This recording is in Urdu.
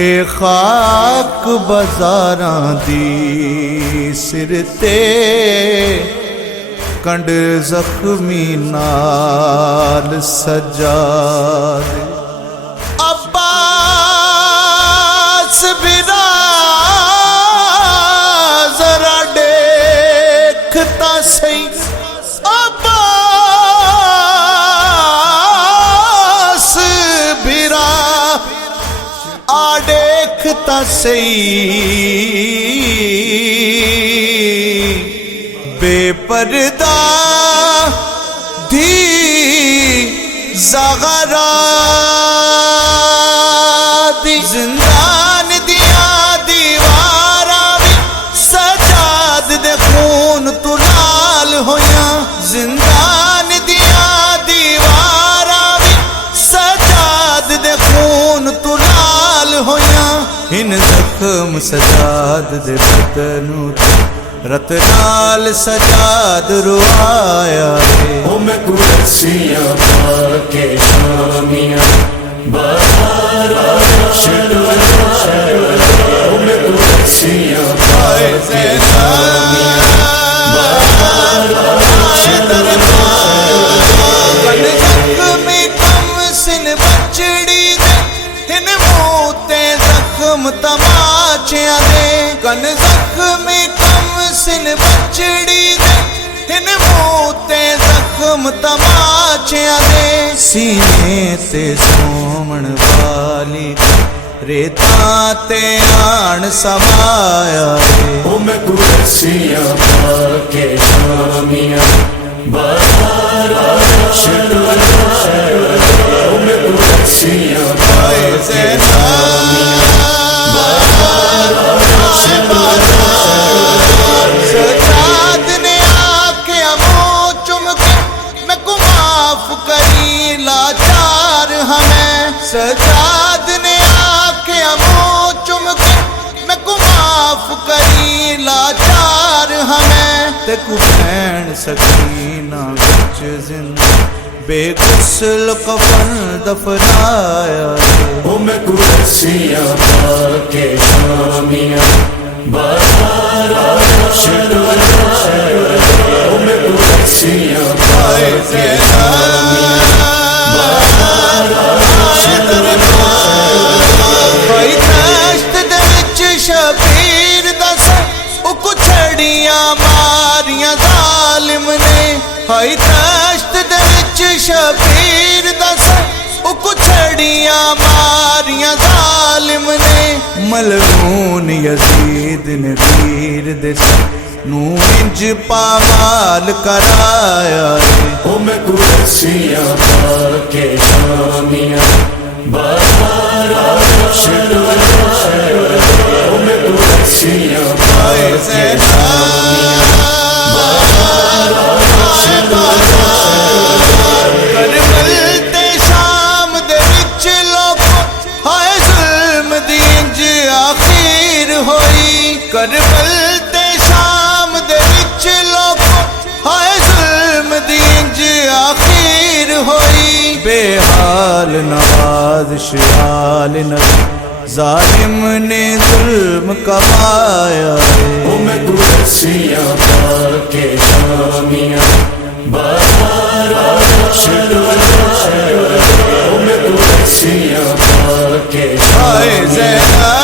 اے خاک بازاراں دی سر تے کنڈ زخمی نال سجاد عباس برا ذرا دیکھتا سی عباس برا دیکھتا سی بے پردہ دی زغرا دی زندان دیا دیواراں وی سجاد دے خون تو لال ہویاں زندان دیا دیواراں وی سجاد دے خون تو ہویاں ان زخم سجاد دے بدنوں رت نال سجاد روایا میں کرسیاں پاکے شامیاں بازارا وچ ٹروایا میں کرسیاں پاکے شامیاں بازارا وچ ٹروایا زخمی کم سن بچڑی دے ان موتے زخم تماچیاں دے کن زخمی کم سن بچڑی دے ان موتے زخم تماچیاں دے سینے تے سومن والی ریتاں تے آن سمایا میں کرسیاں پاکے شامیاں بازارا وچ ٹروایا میں کرسیاں پاکے شامیاں بازارا وچ ٹروایا سجاد نے آنکھیں منہ چم کے میں کو معاف کری لاچار ہمیں سجاد نے آنکھیں منہ چم کے میں کو معاف کری لاچار ہمیں تے کو بہن سکینہ وچ زندہ بے غسل کفن دفنایا میں کرسیاں پاکے شامیاں بازارا وچ ٹروایا میں کرسیاں پاکے شامیاں بازارا وچ ٹروایا بھائی دشت دے وچ شبیر دس او کچھڑیاں ماریاں ظالم نے بھائی دشت دے وچ شبیر دس او کچھڑیاں ماریاں ظالم نے ملعون یزید نے پیر دے نو انج پامال کرایا او میں کرسیاں پا کے شامیاں باہر عرش او میں کرسیاں پا کے کربل تے شام دے وچ لوکو ہائے ظلم دی انج آخیر ہوئی بے حال نواز شال نبی ظالم نے ظلم کمایا او میں کرسیاں پا کے شامیاں باہر عرش او میں کرسیاں پا کے ہائے زینب